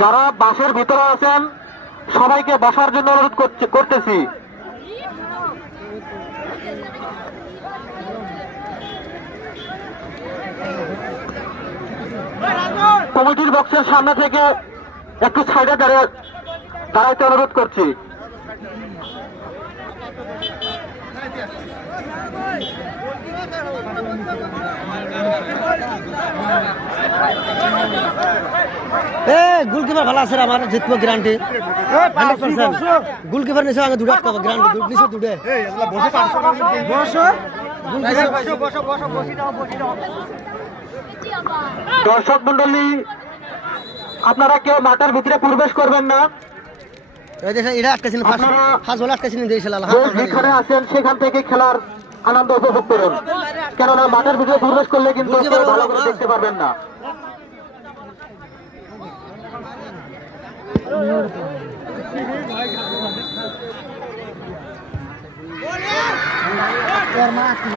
যারা বাসের ভিতরে আছেন সবাইকে বসার জন্য অনুরোধ করতেছি। কমিটির বক্সের সামনে থেকে একটু সাইডে দাঁড়াইতে অনুরোধ করছি। গোলকিপার ভালো আছে আমার জিতবো গ্যারান্টি 100%। গোলকিপার নিচে আগে দুটো আটকাবো গ্যারান্টি নিচে দুটো দর্শক মন্ডলী, আপনারা কেউ মাঠের ভিতরে প্রবেশ করবেন না। যেখানে আছেন সেখান থেকে খেলার আনন্দ উপভোগ করুন, কেননা মাঠের ভিতরে প্রবেশ করলে কিন্তু ভালো করে দেখতে পারবেন না।